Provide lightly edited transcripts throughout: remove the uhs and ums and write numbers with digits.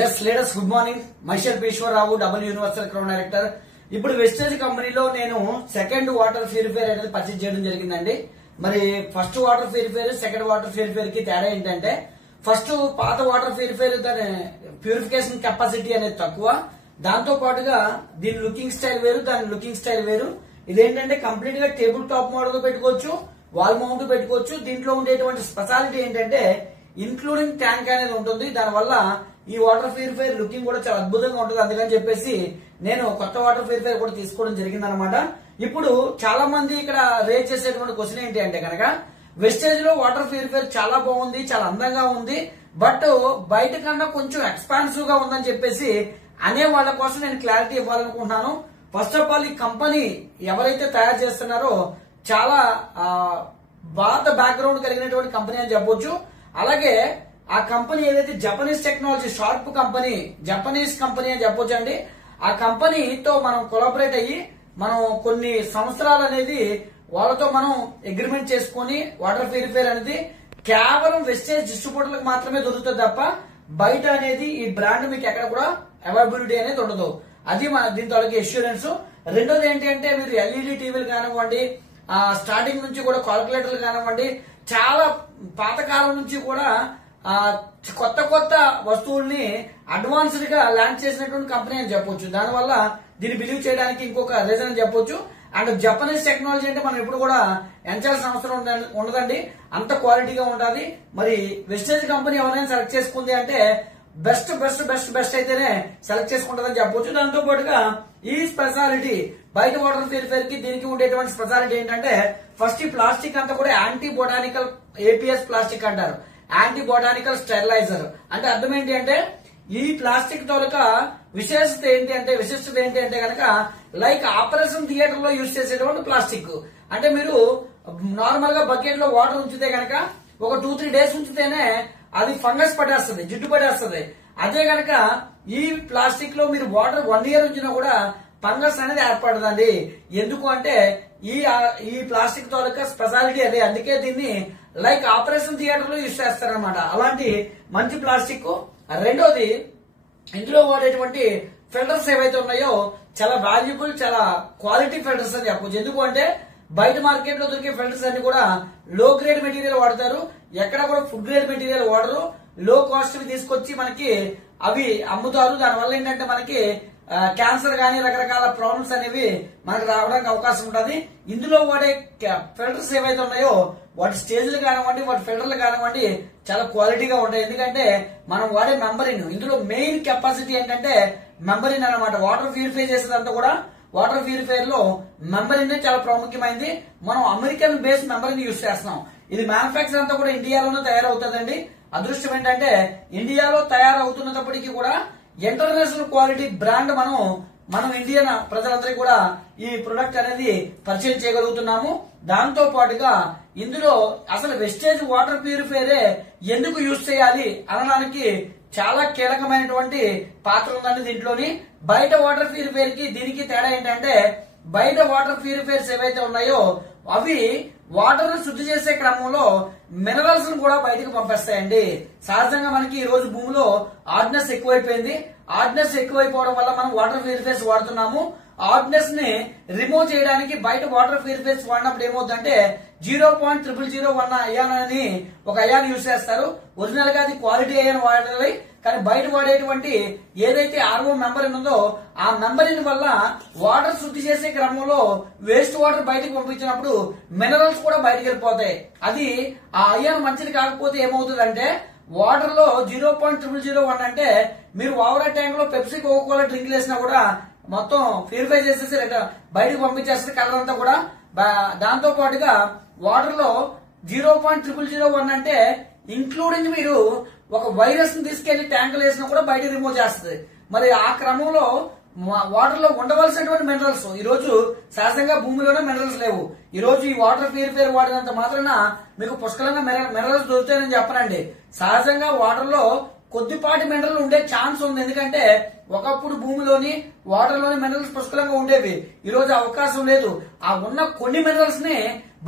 Yes లేడర్స్ good morning. Myself Eswara Rao, double universal crown director. ఇప్పుడు వెస్టేజ్ కంపెనీలో నేను సెకండ్ వాటర్ ప్యూరిఫైర్ అనేది పర్చేజ్ చేయడం జరిగిందండి. మరి first water purifier, second water purifier కి తేడా ఏంటంటే, ఫస్ట్ పాత వాటర్ ప్యూరిఫైర్ దాని ప్యూరిఫికేషన్ కెపాసిటీ అనేది తక్కువ, దాంతో పాటుగా దీని లుకింగ్ స్టైల్ వేరు, దాని లుకింగ్ స్టైల్ వేరు. ఇదేంటంటే కంప్లీట్ గా టేబుల్ టాప్ మోడల్ పెట్టుకోవచ్చు, వాల్ మౌంట్ పెట్టుకోవచ్చు. దీంట్లో ఉండేటువంటి స్పెషాలిటీ ఏంటంటే ఇంక్లూడింగ్ ట్యాంక్ అనేది ఉంటుంది. దానివల్ల ఈ వాటర్ ప్యూరిఫైర్ లుకింగ్ కూడా చాలా అద్భుతంగా ఉంటుంది. అందుకని చెప్పేసి నేను కొత్త వాటర్ ప్యూరిఫైర్ కూడా తీసుకోవడం జరిగింది అనమాట. ఇప్పుడు చాలా మంది ఇక్కడ రేజ్ చేసేటువంటి క్వశ్చన్ ఏంటి అంటే కనుక, వెస్టేజ్ లో వాటర్ ప్యూరిఫైర్ చాలా బాగుంది, చాలా అందంగా ఉంది, బట్ బయట కన్నా కొంచెం ఎక్స్పాన్సివ్ గా ఉందని చెప్పేసి అనే వాళ్ళ కోసం నేను క్లారిటీ ఇవ్వాలనుకుంటున్నాను. ఫస్ట్ ఆఫ్ ఆల్, ఈ కంపెనీ ఎవరైతే తయారు చేస్తున్నారో చాలా బాగా బ్యాక్గ్రౌండ్ కలిగినటువంటి కంపెనీ అని చెప్పొచ్చు. అలాగే ఆ కంపెనీ ఏదైతే Japanese technology, sharp company, Japanese company అని చెప్పొచ్చు అండి. ఆ కంపెనీతో మనం కొలాబరేట్ అయ్యి మనం కొన్ని సంవత్సరాలు అనేది వాళ్ళతో మనం అగ్రిమెంట్ చేసుకుని వాటర్ ప్యూరిఫైర్ అనేది కేవలం వెస్టేజ్ డిస్ట్రిబ్యూటర్లకు మాత్రమే దొరుకుతుంది తప్ప బయట అనేది ఈ బ్రాండ్ మీకు ఎక్కడ కూడా అవైలబిలిటీ అనేది ఉండదు. అది దీంతో అష్యూరెన్స్. రెండోది ఏంటి అంటే, మీరు ఎల్ఈడి టీవీలు కానివ్వండి, స్టార్టింగ్ నుంచి కూడా కాల్కులేటర్లు కానివ్వండి, చాలా పాతకాలం నుంచి కూడా కొత్త కొత్త వస్తువుల్ని అడ్వాన్స్డ్ గా లాంచ్ చేసినటువంటి కంపెనీ అని చెప్పొచ్చు. దానివల్ల దీన్ని బిలీవ్ చేయడానికి ఇంకొక రీజన్ అని చెప్పొచ్చు. అండ్ జపనీస్ టెక్నాలజీ అంటే మనం ఎప్పుడు కూడా ఎంచాల్సిన అవసరం ఉండదండి, అంత క్వాలిటీగా ఉండాలి. మరి వెస్టేజ్ కంపెనీ ఎవరైనా సెలెక్ట్ చేసుకుంది అంటే బెస్ట్ బెస్ట్ బెస్ట్ బెస్ట్ అయితేనే సెలెక్ట్ చేసుకుంటుందని చెప్పొచ్చు. దాంతో పాటుగా ఈ స్పెషాలిటీ బయట వాటర్ ప్యూరిఫైర్ కి దీనికి ఉండేటువంటి స్పెషాలిటీ ఏంటంటే, ఫస్ట్ ఈ ప్లాస్టిక్ అంతా కూడా యాంటీ బొటానికల్ ఏపీఎస్ ప్లాస్టిక్ అంటారు, యాంటీ బొటానికల్ స్టెరిలైజర్. అంటే అర్థం ఏంటి అంటే, ఈ ప్లాస్టిక్ తాలూకా విశిష్టత ఏంటి అంటే కనుక, లైక్ ఆపరేషన్ థియేటర్ లో యూజ్ చేసేటువంటి ప్లాస్టిక్. అంటే మీరు నార్మల్ గా బకెట్ లో వాటర్ ఉంచితే కనుక ఒక 2-3 డేస్ ఉంచితేనే అది ఫంగస్ పడేస్తుంది, జిడ్డు పడేస్తుంది. అదే కనుక ఈ ప్లాస్టిక్ లో మీరు వాటర్ 1 year ఉంచినా కూడా ఫంగస్ అనేది ఏర్పడదండి. ఎందుకు అంటే ఈ ప్లాస్టిక్ తాలూకా స్పెషాలిటీ అదే. అందుకే దీన్ని లైక్ ఆపరేషన్ థియేటర్ లో యూజ్ చేస్తారనమాట. అలాంటి మంచి ప్లాస్టిక్. రెండోది, ఇందులో వాడేటువంటి ఫిల్టర్స్ ఏవైతే ఉన్నాయో చాలా వాల్యుబుల్, చాలా క్వాలిటీ ఫిల్టర్స్ అని చెప్పొచ్చు. ఎందుకు అంటే బయట మార్కెట్ లో దొరికే ఫిల్టర్స్ అన్ని కూడా లో గ్రేడ్ మెటీరియల్ వాడతారు, ఎక్కడ కూడా ఫుడ్ గ్రేడ్ మెటీరియల్ వాడరు. లో కాస్ట్ తీసుకొచ్చి మనకి అవి అమ్ముతారు. దానివల్ల ఏంటంటే మనకి క్యాన్సర్ గానీ రకరకాల ప్రాబ్లమ్స్ అనేవి మనకు రావడానికి అవకాశం ఉంటుంది. ఇందులో వాడే ఫిల్టర్స్ ఏవైతే ఉన్నాయో వాటి స్టేజ్లు కానివ్వండి, వాటి ఫిల్టర్లు కానివ్వండి చాలా క్వాలిటీగా ఉంటాయి. ఎందుకంటే మనం వాడే మెంబరిన్, ఇందులో మెయిన్ కెపాసిటీ ఏంటంటే మెంబరిన్ అనమాట. వాటర్ ప్యూరిఫై చేసేదంతా కూడా వాటర్ ప్యూరిఫైర్ లో మెంబరిన్ చాలా ప్రాముఖ్యమైనది. మనం అమెరికన్ బేస్డ్ మెంబరిన్ యూజ్ చేస్తున్నాం. ఇది మ్యానుఫాక్చర్ అంతా కూడా ఇండియాలోనే తయారవుతుందండి. అదృష్టం ఏంటంటే ఇండియాలో తయారవుతున్నప్పటికీ కూడా ఇంటర్నేషనల్ క్వాలిటీ బ్రాండ్ మనం ఇండియన్ ప్రజలందరికీ కూడా ఈ ప్రొడక్ట్ అనేది పరిచయం చేయగలుగుతున్నాము. దాంతో పాటుగా ఇందులో అసలు వెస్టేజ్ వాటర్ ప్యూరిఫైరే ఎందుకు యూజ్ చేయాలి అనడానికి చాలా కీలకమైనటువంటి పాత్ర ఉందండి దీంట్లోని. బయట వాటర్ ప్యూరిఫైర్ కి దీనికి తేడా ఏంటంటే, బయట వాటర్ ప్యూరిఫైర్స్ ఏవైతే ఉన్నాయో అవి వాటర్ ను శుద్ధి చేసే క్రమంలో మినరల్స్ ను కూడా బయటకు పంపిస్తాయండి. సహజంగా మనకి ఈ రోజు భూమిలో హార్డ్నెస్ ఎక్కువైపోయింది. హార్డ్నెస్ ఎక్కువైపోవడం వల్ల మనం వాటర్ ప్యూరిఫైర్స్ వాడుతున్నాము. హార్డ్నెస్ ని రిమూవ్ చేయడానికి బయట వాటర్ ప్యూరిఫైర్స్ వాడినప్పుడు ఏమవుతుందంటే 0.0001 అయాన్ అని ఒక అయాన్ యూజ్ చేస్తారు. ఒరిజినల్ గా అది క్వాలిటీ అయాన్ వాడాలి. కానీ బయట వాడేటువంటి ఏదైతే ఆర్ఓ మెంబరిన్ ఉందో ఆ మెంబరిన్ వల్ల వాటర్ శుద్ధి చేసే క్రమంలో వేస్ట్ వాటర్ బయటకు పంపించినప్పుడు మినరల్స్ కూడా బయటకు వెళ్ళిపోతాయి. అది ఆ అయాన్ మంచిది కాకపోతే ఏమవుతుందంటే, వాటర్ లో 0.0001 అంటే మీరు ఓవర్ ట్యాంక్ లో పెప్సీ, కోకోకోలా డ్రింక్ వేసినా కూడా మొత్తం ప్యూరిఫై చేసేసి బయటకు పంపించేస్తుంది కలర్ అంతా కూడా. దాంతో పాటుగా వాటర్ లో 0.0001 అంటే ఇంక్లూడింగ్ మీరు ఒక వైరస్ ని తీసుకెళ్లి ట్యాంకులు వేసినా కూడా బయట రిమూవ్ చేస్తుంది. మరి ఆ క్రమంలో వాటర్ లో ఉండవలసినటువంటి మినరల్స్ ఈ రోజు సహజంగా భూమిలోనే మినరల్స్ లేవు. ఈ రోజు ఈ వాటర్ ప్యూరిఫైర్ వాడినంత మాత్రాన మీకు పుష్కలంగా మినరల్స్ దొరుకుతాయని చెప్పనండి. సహజంగా వాటర్ లో కొద్దిపాటి మినరల్ ఉండే ఛాన్స్ ఉంది. ఎందుకంటే ఒకప్పుడు భూమిలోని వాటర్ లోని మినరల్స్ పుష్కలంగా ఉండేవి, ఈ రోజు అవకాశం లేదు. ఆ ఉన్న కొన్ని మినరల్స్ ని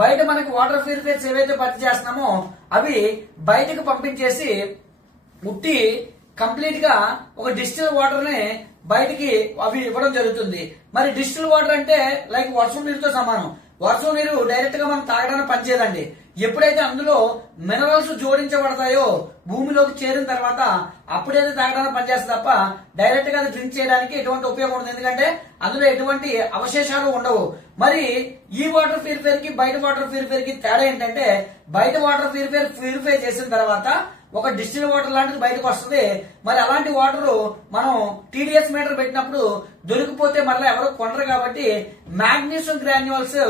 బయట మనకి వాటర్ ప్యూరిఫైర్స్ ఏవైతే భర్తీ చేస్తున్నామో అవి బయటకు పంపించేసి ఉట్టి కంప్లీట్ గా ఒక డిస్టిల్ వాటర్ ని బయటికి అవి ఇవ్వడం జరుగుతుంది. మరి డిస్టిల్ వాటర్ అంటే లైక్ వర్షం నీరుతో సమానం. వర్షం నీరు డైరెక్ట్ గా మనం తాగడానికి పనిచేయదండి. ఎప్పుడైతే అందులో మినరల్స్ జోడించబడతాయో భూమిలోకి చేరిన తర్వాత అప్పుడైతే తాగడానికి పనిచేస్తుంది తప్ప డైరెక్ట్ గా డ్రింక్ చేయడానికి ఎటువంటి ఉపయోగం ఉండదు. ఎందుకంటే అందులో ఎటువంటి అవశేషాలు ఉండవు. మరి ఈ వాటర్ ప్యూరిఫైర్ కి బయట వాటర్ ప్యూరిఫైర్ కి తేడా ఏంటంటే బయట వాటర్ ప్యూరిఫై చేసిన తర్వాత ఒక డిస్టిల్ వాటర్ లాంటిది బయటకు వస్తుంది. మరి అలాంటి వాటర్ మనం టీడీఎస్ మీటర్ పెట్టినప్పుడు దొరికిపోతే మరలా ఎవరు కొనరు కాబట్టి మాగ్నీషియం గ్రాన్యువల్స్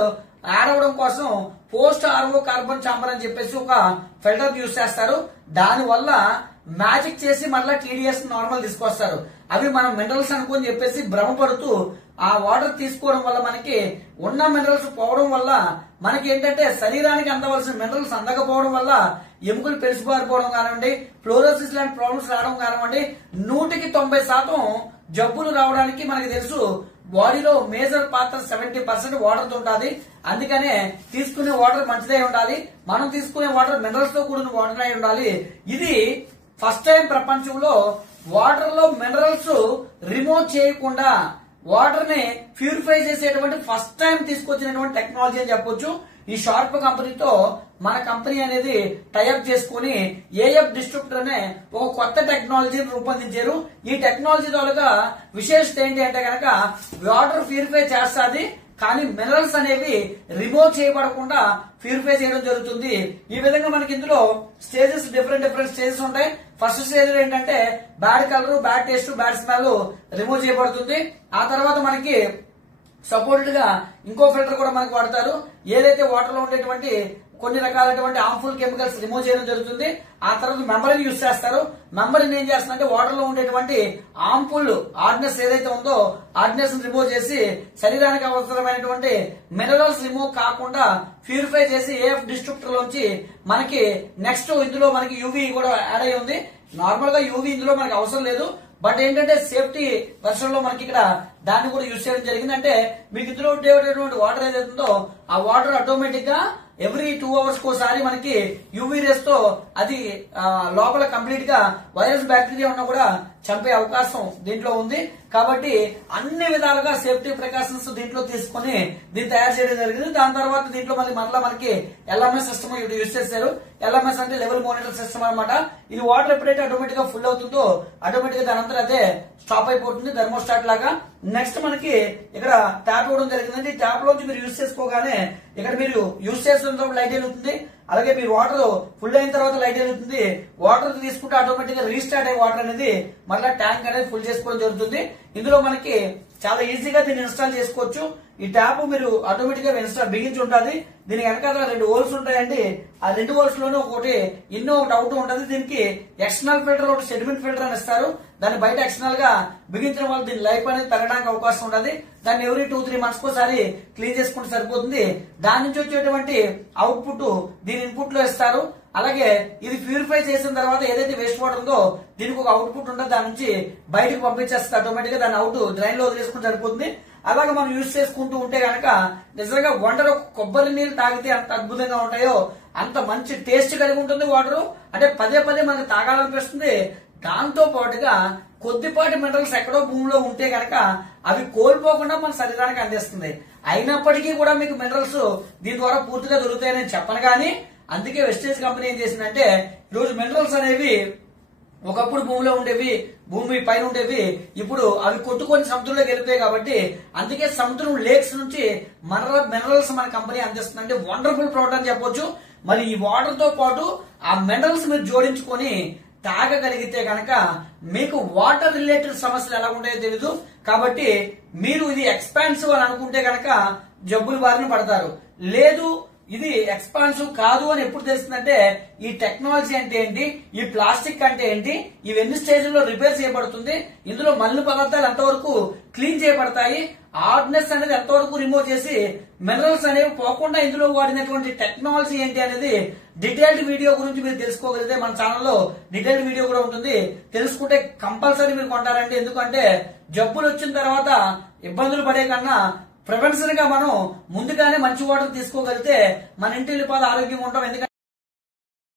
యాడ్ అవడం కోసం పోస్ట్ ఆర్ఓ కార్బన్ చాంబర్ అని చెప్పేసి ఒక ఫిల్టర్ యూజ్ చేస్తారు. దాని వల్ల మ్యాజిక్ చేసి మళ్ళీ టీడీఎస్ నార్మల్ తీసుకొస్తారు. అవి మనం మినరల్స్ అనుకుని చెప్పేసి భ్రమపడుతూ ఆ వాటర్ తీసుకోవడం వల్ల మనకి ఉన్న మినరల్స్ పోవడం వల్ల మనకి ఏంటంటే శరీరానికి అందవలసిన మినరల్స్ అందకపోవడం వల్ల ఎముకలు పెరిసిపారిపోవడం కానివ్వండి, ఫ్లోరోసిస్ లాంటి ప్రాబ్లమ్స్ రావడం కానివ్వండి, 100% జబ్బులు రావడానికి మనకి తెలుసు. బాడీలో మేజర్ పాత్ర 70% వాటర్ తో ఉండాలి. అందుకనే తీసుకునే వాటర్ మంచిదై ఉండాలి. మనం తీసుకునే వాటర్ మినరల్స్ తో కూడిన వాటర్ అయి ఉండాలి. ఇది ఫస్ట్ టైం ప్రపంచంలో వాటర్ లో మినరల్స్ రిమూవ్ చేయకుండా వాటర్ ని ప్యూరిఫై చేసేటువంటి ఫస్ట్ టైం తీసుకొచ్చినటువంటి టెక్నాలజీ అని చెప్పొచ్చు. ఈ షార్ప్ కంపెనీతో మన కంపెనీ అనేది టైఅప్ చేసుకుని ఏఎఫ్ డిస్ట్రిబ్యూటర్ అనే ఒక కొత్త టెక్నాలజీని రూపొందించారు. ఈ టెక్నాలజీ ద్వారా విశేషత ఏంటి అంటే కనుక వాటర్ ప్యూరిఫై చేస్తుంది, కానీ మినరల్స్ అనేవి రిమూవ్ చేయబడకుండా ప్యూరిఫై చేయడం జరుగుతుంది. ఈ విధంగా మనకి ఇందులో స్టేజెస్ డిఫరెంట్ స్టేజెస్ ఉంటాయి. ఫస్ట్ స్టేజ్ ఏంటంటే bad colour, bad taste, bad smell remove చేయబడుతుంది. ఆ తర్వాత మనకి సపోర్ట్ గా ఇంకో ఫిల్టర్ కూడా మనకు వాడతారు. ఏదైతే వాటర్ లో ఉండేటువంటి కొన్ని రకాలైనటువంటి హార్మ్ఫుల్ కెమికల్స్ రిమూవ్ చేయడం జరుగుతుంది. ఆ తర్వాత మెంబరిని యూజ్ చేస్తారు. మెంబరిని ఏం చేస్తుందంటే వాటర్ లో ఉండేటువంటి హార్మ్ఫుల్ ఆర్డినెస్ ఏదైతే ఉందో ఆర్డినెస్ రిమూవ్ చేసి శరీరానికి అవసరమైనటువంటి మినరల్స్ రిమూవ్ కాకుండా ప్యూరిఫై చేసి ఏఎఫ్ డిస్ట్రిబ్యూటర్ లోంచి మనకి నెక్స్ట్ ఇందులో మనకి యూవీ కూడా యాడ్ అయి ఉంది. నార్మల్ గా యూవీ ఇందులో మనకి అవసరం లేదు. బట్ ఏంటంటే సేఫ్టీ వర్షన్ లో మనకి ఇక్కడ దాన్ని కూడా యూజ్ చేయడం జరిగింది. అంటే మీకు ఇందులో ఉండేటువంటి వాటర్ ఏదైతే ఉందో ఆ వాటర్ ఆటోమేటిక్ గా ఎవ్రీ 2 hours కోసారి మనకి యూవీ రేస్ తో అది లోపల కంప్లీట్ గా వైరస్ బ్యాక్టీరియా ఉన్నా కూడా చంపే అవకాశం దీంట్లో ఉంది. కాబట్టి అన్ని విధాలుగా సేఫ్టీ ప్రికాషన్స్ దీంట్లో తీసుకుని దీన్ని తయారు చేయడం జరిగింది. దాని తర్వాత దీంట్లో మళ్ళీ మనకి ఎల్ఎంఎస్ సిస్టమ్ యూజ్ చేశారు. ఎల్ఎంఎస్ అంటే లెవెల్ మానిటర్ సిస్టమ్ అనమాట. ఇది వాటర్ ఎప్పుడైతే ఆటోమేటిక్ గా ఫుల్ అవుతుందో ఆటోమేటిక్ గా దానంతా అదే స్టాప్ అయిపోతుంది, థర్మోస్టాట్ లాగా. నెక్స్ట్ మనకి ఇక్కడ ట్యాప్ ఇవ్వడం జరిగిందండి. ట్యాప్ లోంచి మీరు యూజ్ చేసుకోగానే ఇక్కడ మీరు యూజ్ చేస్తున్నప్పుడు లైట్ వెలుగుతుంది. అలాగే మీరు వాటర్ ఫుల్ అయిన తర్వాత లైట్ వెలుగుతుంది. వాటర్ తీసుకుంటే ఆటోమేటిక్ గా రీస్టార్ట్ అయ్యే వాటర్ అనేది మళ్ళీ ట్యాంక్ అనేది ఫుల్ చేసుకోవడం జరుగుతుంది. ఇందులో మనకి చాలా ఈజీగా దీన్ని ఇన్స్టాల్ చేసుకోవచ్చు. ఈ ట్యాప్ మీరు ఆటోమేటిక్ గా బిగించి ఉంటుంది. దీనికి వెనకాల 2 హోల్స్ ఉంటాయండి. ఆ 2 హోల్స్ లోనే ఒకటి ఒకటి అవుట్ ఉంటుంది. దీనికి ఎక్స్టర్నల్ ఫిల్టర్, ఒకటి సెడిమెంట్ ఫిల్టర్ అని ఇస్తారు. దాన్ని బయట ఎక్స్టర్నల్ గా బిగించడం వల్ల దీని లైఫ్ అనేది పెరగడానికి అవకాశం ఉంటుంది. దాన్ని ఎవ్రీ 2-3 months కోసారి క్లీన్ చేసుకుంటే సరిపోతుంది. దాని నుంచి వచ్చేటువంటి అవుట్పుట్ దీని ఇన్పుట్ లో ఇస్తారు. అలాగే ఇది ప్యూరిఫై చేసిన తర్వాత ఏదైతే వేస్ట్ వాటర్ ఉందో దీనికి ఒక అవుట్పుట్ ఉంటుంది. దాని నుంచి బయటకు పంపించేస్తే ఆటోమేటిక్ గా దాని అవుట్ డ్రైన్ లో వదిలేసుకుంటే సరిపోతుంది. అలాగే మనం యూజ్ చేసుకుంటూ ఉంటే గనక నిజంగా వంటలో కొబ్బరి నీళ్ళు తాగితే అంత అద్భుతంగా ఉంటాయో అంత మంచి టేస్ట్ కలిగి ఉంటుంది వాటర్. అంటే పదే మనకు తాగాలనిపిస్తుంది. దాంతో పాటుగా కొద్దిపాటి మినరల్స్ ఎక్కడో భూమిలో ఉంటే గనక అవి కోల్పోకుండా మన శరీరానికి అందిస్తుంది. అయినప్పటికీ కూడా మీకు మినరల్స్ దీని ద్వారా పూర్తిగా దొరుకుతాయని చెప్పను కానీ, అందుకే వెస్టేజ్ కంపెనీ ఏం చేసిందంటే ఈరోజు మినరల్స్ అనేవి ఒకప్పుడు భూమిలో ఉండేవి, భూమి పైన ఉండేవి, ఇప్పుడు అవి కొట్టుకొని సముద్రంలోకి వెళ్ళిపోయాయి. కాబట్టి అందుకే సముద్రం లేక్స్ నుంచి మినరల్స్ మన కంపెనీ అందిస్తుంది. అంటే వండర్ఫుల్ ప్రోడక్ట్ అని చెప్పొచ్చు. మరి ఈ వాటర్ తో పాటు ఆ మినరల్స్ మీరు జోడించుకొని తాగగలిగితే గనక మీకు వాటర్ రిలేటెడ్ సమస్యలు ఎలా ఉంటాయో తెలీదు. కాబట్టి మీరు ఇది ఎక్స్పాన్సివ్ అని అనుకుంటే గనక జబ్బుల బారిన పడతారు. లేదు ఇది ఎక్స్పాన్సివ్ కాదు అని ఎప్పుడు తెలుస్తుందంటే ఈ టెక్నాలజీ అంటే ఏంటి, ఈ ప్లాస్టిక్ అంటే ఏంటి, ఇవి ఎన్ని స్టేజ్లో రిపేర్ చేయబడుతుంది, ఇందులో మలిన పదార్థాలు ఎంతవరకు క్లీన్ చేయబడతాయి, హార్డ్నెస్ అనేది ఎంతవరకు రిమూవ్ చేసి మినరల్స్ అనేవి పోకుండా ఇందులో వాడినటువంటి టెక్నాలజీ ఏంటి అనేది డీటెయిల్డ్ వీడియో గురించి మీరు తెలుసుకోగలిగితే మన ఛానల్లో డీటెయిల్డ్ వీడియో కూడా ఉంటుంది. తెలుసుకుంటే కంపల్సరీ మీరు కొంటారండి. ఎందుకంటే జబ్బులు వచ్చిన తర్వాత ఇబ్బందులు పడే కన్నా ప్రివెన్షన్ గా మనం ముందుగానే మంచి వాటర్ తీసుకోగలిగితే మన ఇంటి ఆరోగ్యంగా ఉంటాం. ఎందుకంటే